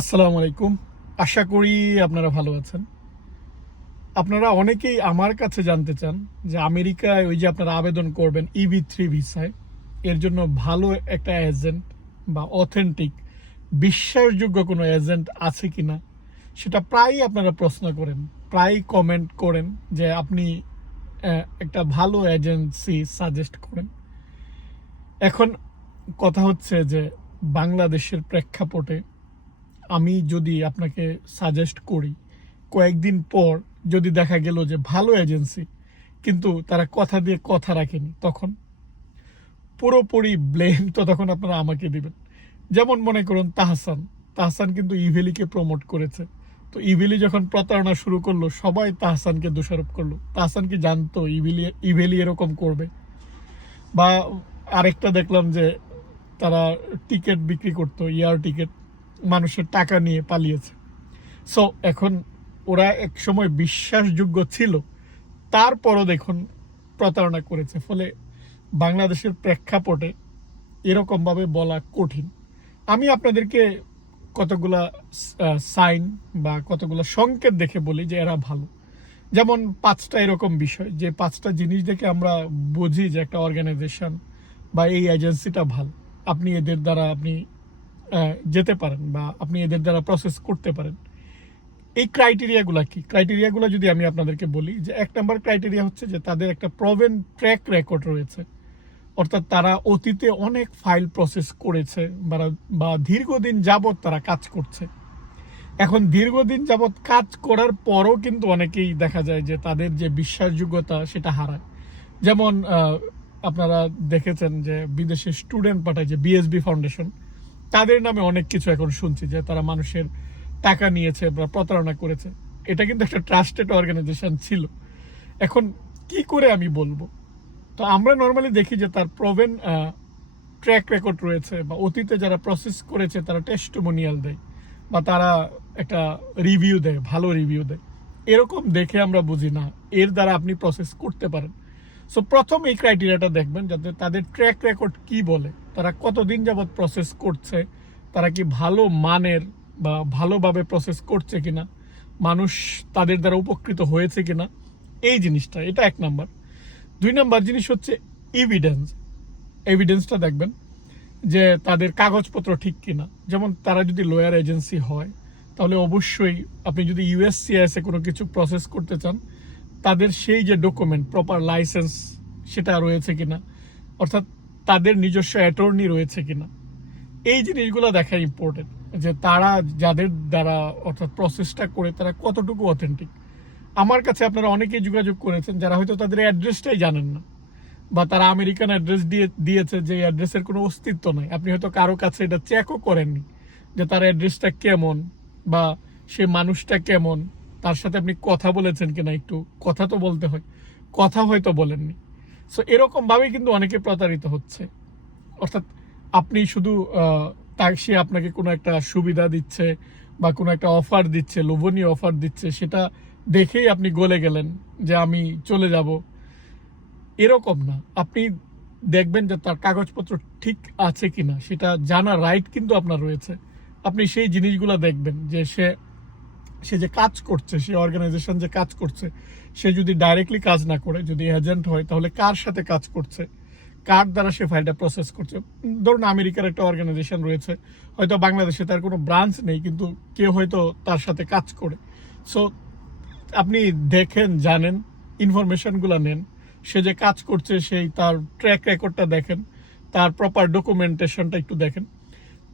আসসালামু আলাইকুম। আশা করি আপনারা ভালো আছেন। আপনারা অনেকেই আমার কাছে জানতে চান যে আমেরিকায় ওই যে আপনারা আবেদন করবেন EB3 ভিসায়, এর জন্য ভালো একটা এজেন্ট বা অথেন্টিক বিশ্বাসযোগ্য কোনো এজেন্ট আছে কিনা, সেটা প্রায়ই আপনারা প্রশ্ন করেন, প্রায়ই কমেন্ট করেন যে আপনি একটা ভালো এজেন্সি সাজেস্ট করেন। এখন কথা হচ্ছে যে বাংলাদেশের প্রেক্ষাপটে আমি যদি আপনাকে সাজেস্ট করি, কয়েকদিন পর যদি দেখা গেল যে ভালো এজেন্সি কিন্তু তারা কথা দিয়ে কথা রাখেনি, তখন পুরোপুরি ব্লেম তো তখন আপনারা আমাকে দিবেন। যেমন মনে করুন তাহসান তাহসান কিন্তু ইভেলিকে প্রমোট করেছে, তো ইভেলি যখন প্রতারণা শুরু করলো সবাই তাহসানকে দোষারোপ করলো। তাহসান কি জানতো ইভেলি এরকম করবে? বা আরেকটা দেখলাম যে তারা টিকিট বিক্রি করতো, এয়ার টিকিট, মানুষের টাকা নিয়ে পালিয়েছে। সো এখন ওরা এক সময় বিশ্বাসযোগ্য ছিল, তারপরও দেখুন প্রতারণা করেছে। ফলে বাংলাদেশের প্রেক্ষাপটে এরকমভাবে বলা কঠিন। আমি আপনাদেরকে কতগুলা সাইন বা কতগুলো সংকেত দেখে বলি যে এরা ভালো। যেমন 5টা এরকম বিষয়, যে 5টা জিনিস দেখে আমরা বুঝি যে একটা অর্গানাইজেশন বা এই এজেন্সিটা ভালো। আপনি এদের দ্বারা আপনি যেতে পারেন বা আপনি এদের দ্বারা প্রসেস করতে পারেন। এই ক্রাইটেরিয়াগুলো কি? ক্রাইটেরিয়াগুলো যদি আমি আপনাদেরকে বলি, যে 1 নম্বর ক্রাইটেরিয়া হচ্ছে যে তাদের একটা প্রভেন ট্র্যাক রেকর্ড রয়েছে, অর্থাৎ তারা অতীতে অনেক ফাইল প্রসেস করেছে বা দীর্ঘদিন যাবৎ তারা কাজ করছে। এখন দীর্ঘদিন যাবৎ কাজ করার পরও কিন্তু অনেকেই দেখা যায় যে তাদের যে বিশ্বাসযোগ্যতা সেটা হারায়। যেমন আপনারা দেখেছেন যে বিদেশে স্টুডেন্ট পাঠায় যে BSB ফাউন্ডেশন, তাদের নামে অনেক কিছু এখন শুনছি যে তারা মানুষের টাকা নিয়েছে বা প্রতারণা করেছে। এটা কিন্তু একটা ট্রাস্টেড অর্গানাইজেশন ছিল। এখন কি করে আমি বলবো? তো আমরা নর্মালি দেখি যে তার প্রভেন ট্র্যাক রেকর্ড রয়েছে, বা অতীতে যারা প্রসেস করেছে তারা টেস্টিমোনিয়াল দেয় বা তারা একটা রিভিউ দেয়, ভালো রিভিউ দেয়। এরকম দেখে আমরা বুঝি না এর দ্বারা আপনি প্রসেস করতে পারেন। সো প্রথম এই ক্রাইটেরিয়াটা দেখবেন, যাতে তাদের ট্র্যাক রেকর্ড কি বলে, তারা কতদিন যাবৎ প্রসেস করছে, তারা কি ভালো মানের বা ভালোভাবে প্রসেস করছে কিনা, মানুষ তাদের দ্বারা উপকৃত হয়েছে কিনা, এই জিনিসটা, এটা 1 নম্বর। 2 নম্বর জিনিস হচ্ছে এভিডেন্স। এভিডেন্সটা দেখবেন যে তাদের কাগজপত্র ঠিক কিনা। যেমন তারা যদি লয়ার এজেন্সি হয়, তাহলে অবশ্যই আপনি যদি USCIS-এ কোনো কিছু প্রসেস করতে চান, তাদের সেই যে ডকুমেন্ট, প্রপার লাইসেন্স সেটা রয়েছে কিনা, অর্থাৎ তাদের নিজস্ব অ্যাটর্নি রয়েছে কিনা, এই জিনিসগুলো দেখা ইম্পর্টেন্ট। যে তারা যাদের দ্বারা অর্থাৎ প্রসেসটা করে তারা কতটুকু অথেন্টিক। আমার কাছে আপনারা অনেকেই যোগাযোগ করেছেন যারা হয়তো তাদের অ্যাড্রেসটাই জানেন না, বা তারা আমেরিকান অ্যাড্রেস দিয়েছে যে অ্যাড্রেসের কোনো অস্তিত্ব নাই। আপনি হয়তো কারো কাছে এটা চেকও করেননি যে তার অ্যাড্রেসটা কেমন বা সে মানুষটা কেমন, তার সাথে আপনি কথা বলেছেন কিনা। একটু কথা তো বলতে হয়, কথা হয়তো বলেননি। সো এরকমভাবেই কিন্তু অনেকে প্রতারিত হচ্ছে। অর্থাৎ আপনি শুধু সে আপনাকে কোনো একটা সুবিধা দিচ্ছে বা কোনো একটা অফার দিচ্ছে, লোভনীয় অফার দিচ্ছে, সেটা দেখেই আপনি গলে গেলেন যে আমি চলে যাব। এরকম না, আপনি দেখবেন যে তার কাগজপত্র ঠিক আছে কিনা, সেটা জানার রাইট কিন্তু আপনার রয়েছে। আপনি সেই জিনিসগুলো দেখবেন যে সে যে কাজ করছে, সে অর্গানাইজেশন যে কাজ করছে, সে যদি ডাইরেক্টলি কাজ না করে, যদি এজেন্ট হয়, তাহলে কার সাথে কাজ করছে, কার দ্বারা সে ফাইলটা প্রসেস করছে। ধরুন আমেরিকার একটা অর্গানাইজেশন রয়েছে, হয়তো বাংলাদেশে তার কোনো ব্রাঞ্চ নেই, কিন্তু কেউ হয়তো তার সাথে কাজ করে। সো আপনি দেখেন, জানেন, ইনফরমেশনগুলো নেন, সে যে কাজ করছে সেই তার ট্র্যাক রেকর্ডটা দেখেন, তার প্রপার ডকুমেন্টেশনটা একটু দেখেন।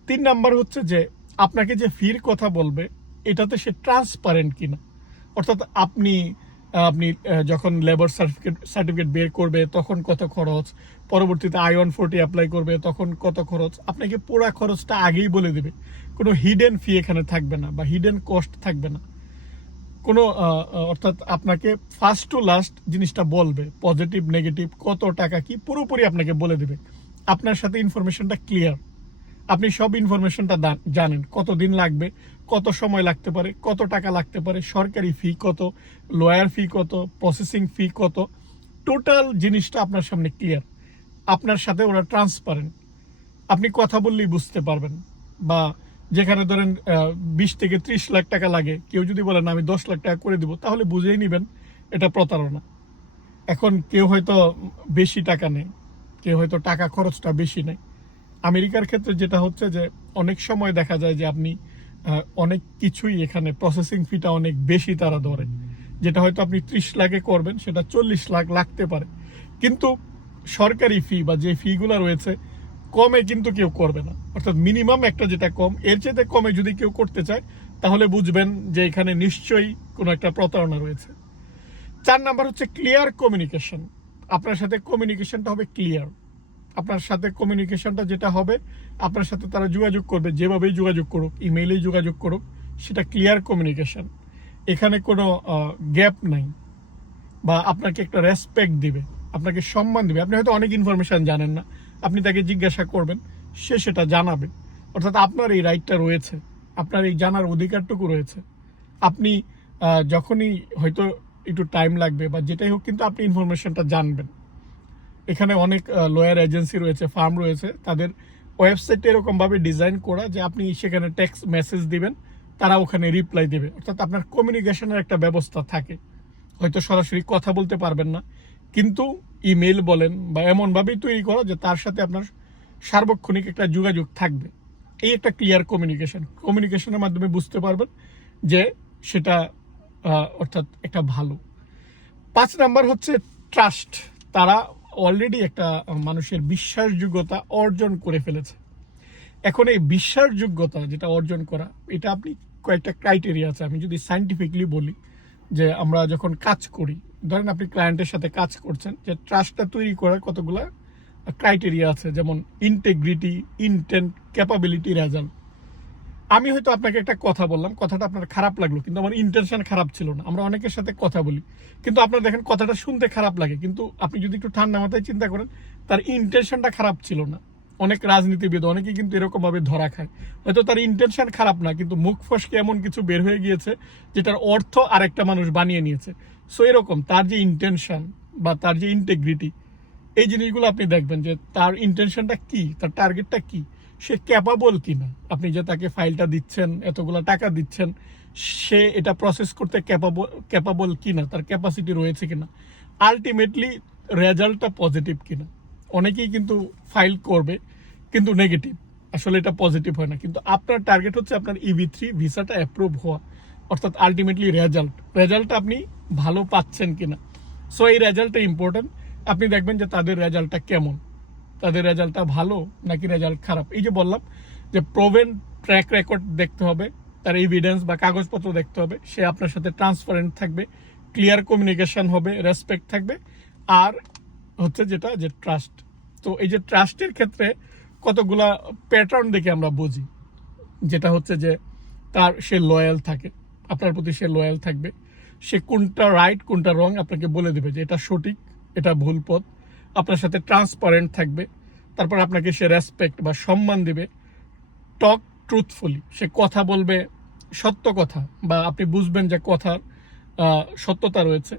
3 নাম্বার হচ্ছে যে আপনাকে যে ফির কথা বলবে এটাতে সে ট্রান্সপারেন্ট কিনা। অর্থাৎ আপনি আপনি যখন লেবার সার্টিফিকেট বের করবে তখন কত খরচ, পরবর্তীতে I-140 অ্যাপ্লাই করবে তখন কত খরচ, আপনাকে পুরো খরচটা আগেই বলে দেবে। কোনো হিডেন ফি এখানে থাকবে না বা হিডেন কস্ট থাকবে না কোনো। অর্থাৎ আপনাকে ফার্স্ট টু লাস্ট জিনিসটা বলবে, পজিটিভ নেগেটিভ কত টাকা কি পুরোপুরি আপনাকে বলে দেবে। আপনার সাথে ইনফরমেশনটা ক্লিয়ার, আপনি সব ইনফরমেশনটা জানেন, কত দিন লাগবে, কত সময় লাগতে পারে, কত টাকা লাগতে পারে, সরকারি ফি কত, লয়ার ফি কত, প্রসেসিং ফি কত, টোটাল জিনিসটা আপনার সামনে ক্লিয়ার। আপনার সাথে ওরা ট্রান্সপারেন্ট, আপনি কথা বললেই বুঝতে পারবেন। বা যেখানে ধরেন 20 থেকে 30 লাখ টাকা লাগে, কেউ যদি বলেন আমি 10 লাখ টাকা করে দিব, তাহলে বুঝেই নেবেন এটা প্রতারণা। এখন কেউ হয়তো বেশি টাকা নেই, কেউ হয়তো টাকা খরচটা বেশি নেই। আমেরিকার ক্ষেত্রে যেটা হচ্ছে যে অনেক সময় দেখা যায় যে আপনি অনেক কিছুই এখানে প্রসেসিং ফিটা অনেক বেশি তারা ধরে, যেটা হয়তো আপনি 30 লাখে করবেন সেটা 40 লাখ লাগতে পারে। কিন্তু সরকারি ফি বা যে ফিগুলো রয়েছে কমে কিন্তু কেউ করবে না, অর্থাৎ মিনিমাম একটা যেটা কম, এর চেয়ে কমে যদি কেউ করতে চায় তাহলে বুঝবেন যে এখানে নিশ্চয়ই কোনো একটা প্রতারণা রয়েছে। 4 নাম্বার হচ্ছে ক্লিয়ার কমিউনিকেশন। আপনার সাথে কমিউনিকেশনটা হবে ক্লিয়ার। আপনার সাথে কমিউনিকেশনটা যেটা হবে, আপনার সাথে তারা যোগাযোগ করবে, যেভাবেই যোগাযোগ করুক, ইমেইলেই যোগাযোগ করুক, সেটা ক্লিয়ার কমিউনিকেশন। এখানে কোনো গ্যাপ নাই, বা আপনাকে একটা রেসপেক্ট দিবে, আপনাকে সম্মান দিবে। আপনি হয়তো অনেক ইনফরমেশন জানেন না, আপনি তাকে জিজ্ঞাসা করবেন, সে সেটা জানাবে। অর্থাৎ আপনার এই রাইটটা রয়েছে, আপনার এই জানার অধিকারটুকু রয়েছে। আপনি যখনই হয়তো একটু টাইম লাগবে বা যেটাই হোক, কিন্তু আপনি ইনফরমেশনটা জানবেন। এখানে অনেক লয়ার এজেন্সি রয়েছে, ফার্ম রয়েছে, তাদের ওয়েবসাইট এরকমভাবে ডিজাইন করা যে আপনি সেখানে টেক্সট মেসেজ দিবেন, তারা ওখানে রিপ্লাই দেবে। অর্থাৎ আপনার কমিউনিকেশনের একটা ব্যবস্থা থাকে। হয়তো সরাসরি কথা বলতে পারবেন না, কিন্তু ইমেল বলেন বা এমনভাবেই তৈরি করা যে তার সাথে আপনার সার্বক্ষণিক একটা যোগাযোগ থাকবে। এই একটা ক্লিয়ার কমিউনিকেশন, কমিউনিকেশনের মাধ্যমে বুঝতে পারবেন যে সেটা অর্থাৎ একটা ভালো। 5 নাম্বার হচ্ছে ট্রাস্ট। তারা অলরেডি একটা মানুষের বিশ্বাসযোগ্যতা অর্জন করে ফেলেছে। এখন এই বিশ্বাসযোগ্যতা যেটা অর্জন করা, এটা আপনি কয়েকটা ক্রাইটেরিয়া আছে। আমি যদি সাইন্টিফিকলি বলি, যে আমরা যখন কাজ করি, ধরেন আপনি ক্লায়েন্টের সাথে কাজ করছেন, যে ট্রাস্টটা তৈরি করার কতগুলো ক্রাইটেরিয়া আছে, যেমন ইন্টেগ্রিটি, ইনটেন্ট, ক্যাপাবিলিটি, রেজাল্ট। আমি হয়তো আপনাকে একটা কথা বললাম, কথাটা আপনার খারাপ লাগলো, কিন্তু আমার ইন্টেনশন খারাপ ছিল না। আমরা অনেকের সাথে কথা বলি, কিন্তু আপনার দেখেন কথাটা শুনতে খারাপ লাগে, কিন্তু আপনি যদি একটু ঠান্ডা মাথায় চিন্তা করেন, তার ইন্টেনশনটা খারাপ ছিল না। অনেক রাজনীতিবিদ অনেকে কিন্তু এরকমভাবে ধরা খায়, হয়তো তার ইন্টেনশন খারাপ না, কিন্তু মুখ ফসকে এমন কিছু বের হয়ে গিয়েছে যেটার অর্থ আরেকটা মানুষ বানিয়ে নিয়েছে। সো এরকম তার যে ইন্টেনশন বা তার যে ইন্টেগ্রিটি, এই জিনিসগুলো আপনি দেখবেন যে তার ইন্টেনশনটা কি, তার টার্গেটটা কি, সে ক্যাপাবল কিনা। আপনি যে তাকে ফাইলটা দিচ্ছেন, এতগুলো টাকা দিচ্ছেন, সে এটা প্রসেস করতে ক্যাপাবল কিনা, তার ক্যাপাসিটি রয়েছে কিনা, আলটিমেটলি রেজাল্টটা পজিটিভ কিনা। অনেকেই কিন্তু ফাইল করবে কিন্তু নেগেটিভ, আসলে এটা পজিটিভ হয় না। কিন্তু আপনার টার্গেট হচ্ছে আপনার EB3 ভিসাটা অ্যাপ্রুভ হওয়া, অর্থাৎ আলটিমেটলি রেজাল্টটা আপনি ভালো পাচ্ছেন কিনা। সো এই রেজাল্টটা ইম্পর্টেন্ট। আপনি দেখবেন যে তাদের রেজাল্টটা কেমন, তাদের রেজাল্টটা ভালো নাকি রেজাল্ট খারাপ। এই যে বললাম যে প্রোভেন ট্র্যাক রেকর্ড দেখতে হবে, তার এভিডেন্স বা কাগজপত্র দেখতে হবে, সে আপনার সাথে ট্রান্সপারেন্ট থাকবে, ক্লিয়ার কমিউনিকেশন হবে, রেসপেক্ট থাকবে, আর হচ্ছে যেটা যে ট্রাস্ট। তো এই যে ট্রাস্টের ক্ষেত্রে কতগুলা প্যাটার্ন দেখে আমরা বুঝি, যেটা হচ্ছে যে সে লয়াল থাকে, আপনার প্রতি সে লয়াল থাকবে, সে কোনটা রাইট কোনটা রং আপনাকে বলে দেবে যে এটা সঠিক এটা ভুল পথ, আপনার সাথে ট্রান্সপারেন্ট থাকবে, তারপর আপনাকে সে রেসপেক্ট বা সম্মান দিবে, টক ট্রুথফুলি, সে কথা বলবে সত্য কথা, বা আপনি বুঝবেন যে কথার সত্যতা রয়েছে,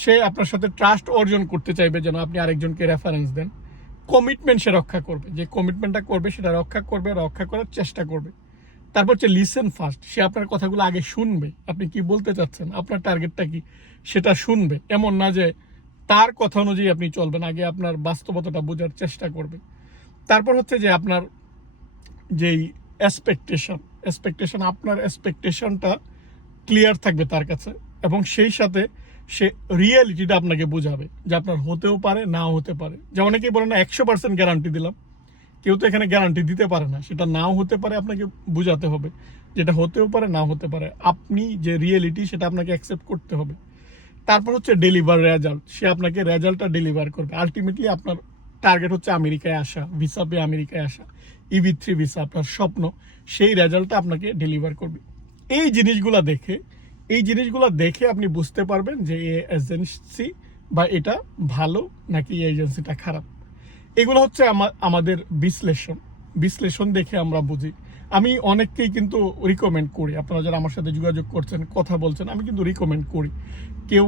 সে আপনার সাথে ট্রাস্ট অর্জন করতে চাইবে যেন আপনি আরেকজনকে রেফারেন্স দেন, কমিটমেন্ট সে রক্ষা করবে, যে কমিটমেন্টটা করবে সেটা রক্ষা করার চেষ্টা করবে। তারপর হচ্ছে লিসেন ফার্স্ট, সে আপনার কথাগুলো আগে শুনবে, আপনি কি বলতে চাচ্ছেন, আপনার টার্গেটটা কি, সেটা শুনবে। এমন না যে তার কথা অনুযায়ী আপনি চলবেন, আগে আপনার বাস্তবতাটা বোঝার চেষ্টা করবে। তারপর হচ্ছে যে আপনার যেই এক্সপেকটেশন, আপনার এক্সপেকটেশনটা ক্লিয়ার থাকবে তার কাছে, এবং সেই সাথে সে রিয়েলিটিটা আপনাকে বোঝাবে যে আপনার হতেও পারে নাও হতে পারে। যে অনেকেই বলে না 100% গ্যারান্টি দিলাম, কেউ তো এখানে গ্যারান্টি দিতে পারে না, সেটা নাও হতে পারে, আপনাকে বোঝাতে হবে যেটা হতেও পারে নাও হতে পারে। আপনি যে রিয়েলিটি সেটা আপনাকে অ্যাকসেপ্ট করতে হবে। তারপর হচ্ছে ডেলিভার রেজাল্ট, সে আপনাকে রেজাল্টটা ডেলিভার করবে। আলটিমেটলি আপনার টার্গেট হচ্ছে আমেরিকায় আসা, ভিসা পেয়ে আমেরিকায় আসা, EB3 ভিসা আপনার স্বপ্ন, সেই রেজাল্টটা আপনাকে ডেলিভার করবে। এই জিনিসগুলো দেখে আপনি বুঝতে পারবেন যে এই এজেন্সি বা এটা ভালো নাকি এই এজেন্সিটা খারাপ। এগুলো হচ্ছে আমাদের বিশ্লেষণ দেখে আমরা বুঝি। আমি অনেককেই কিন্তু রিকমেন্ড করি, আপনারা যারা আমার সাথে যোগাযোগ করছেন, কথা বলছেন, আমি কিন্তু রিকমেন্ড করি। কেউ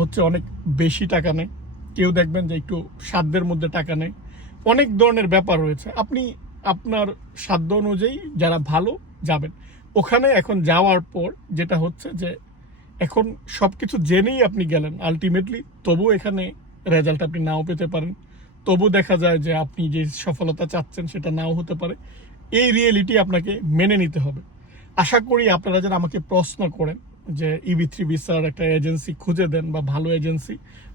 হচ্ছে অনেক বেশি টাকা নেয়, কেউ দেখবেন যে একটু সাধ্যের মধ্যে টাকা নেয়, অনেক ধরনের ব্যাপার রয়েছে। আপনি আপনার সাধ্য অনুযায়ী যারা ভালো যাবেন ওখানে। এখন যাওয়ার পর যেটা হচ্ছে যে এখন সবকিছু জেনেই আপনি গেলেন আলটিমেটলি, তবু এখানে রেজাল্ট আপনি নাও পেতে পারেন, তবু দেখা যায় যে আপনি যে সফলতা চাচ্ছেন সেটা নাও হতে পারে। এই রিয়েলিটি আপনাকে মেনে নিতে হবে। আশা করি আপনারা যারা আমাকে প্রশ্ন করেন যে EB3 ভিসার একটা এজেন্সি খুঁজে দেন বা ভালো এজেন্সি,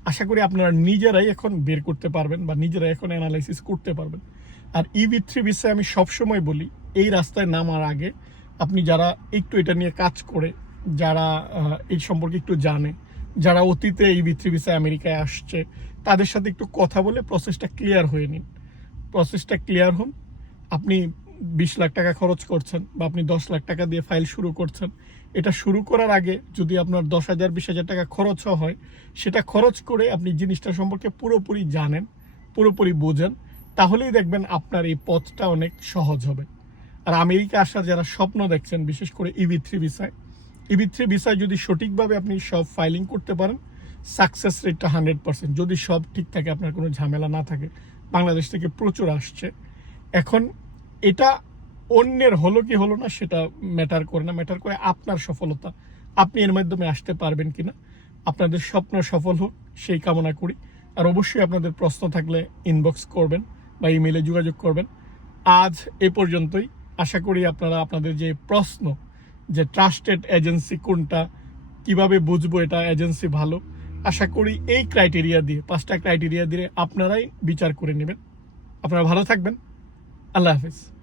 আশা করি আপনারা নিজেরাই এখন বের করতে পারবেন বা নিজেরাই এখন অ্যানালাইসিস করতে পারবেন। আর EB3 ভিসায় আমি সবসময় বলি, এই রাস্তায় নামার আগে আপনি যারা একটু এটা নিয়ে কাজ করে, যারা এই সম্পর্কে একটু জানে, যারা অতীতে EB3 ভিসায় আমেরিকায় আসছে, তাদের সাথে একটু কথা বলে প্রসেসটা ক্লিয়ার হয়ে নিন। প্রসেসটা ক্লিয়ার হন। আপনি 20 লাখ টাকা খরচ করছেন বা আপনি 10 লাখ টাকা দিয়ে ফাইল শুরু করছেন, এটা শুরু করার আগে যদি আপনার 10,000 20,000 টাকা খরচও হয়, সেটা খরচ করে আপনি জিনিসটা সম্পর্কে পুরোপুরি জানেন, পুরোপুরি বোঝেন, তাহলেই দেখবেন আপনার এই পথটা অনেক সহজ হবে। আর আমেরিকা আসার যারা স্বপ্ন দেখছেন, বিশেষ করে EB3 ভিসায়, EB3 ভিসায় যদি সঠিকভাবে আপনি সব ফাইলিং করতে পারেন, সাকসেস রেটটা 100%। যদি সব ঠিক থাকে, আপনার কোনো ঝামেলা না থাকে। বাংলাদেশ থেকে প্রচুর আসছে এখন। এটা অন্যের হলো কি হলো না সেটা ম্যাটার করে না, ম্যাটার করে আপনার সফলতা, আপনি এর মাধ্যমে আসতে পারবেন কিনা। আপনাদের স্বপ্ন সফল হোক সেই কামনা করি। আর অবশ্যই আপনাদের প্রশ্ন থাকলে ইনবক্স করবেন বা ইমেইলে যোগাযোগ করবেন। আজ এ পর্যন্তই। আশা করি আপনারা আপনাদের যে প্রশ্ন যে ট্রাস্টেড এজেন্সি কোনটা, কিভাবে বুঝবো এটা এজেন্সি ভালো, আশা করি এই ক্রাইটেরিয়া দিয়ে, 5টা ক্রাইটেরিয়া দিয়ে আপনারাই বিচার করে নেবেন। আপনারা ভালো থাকবেন। আল্লাহ হাফিজ।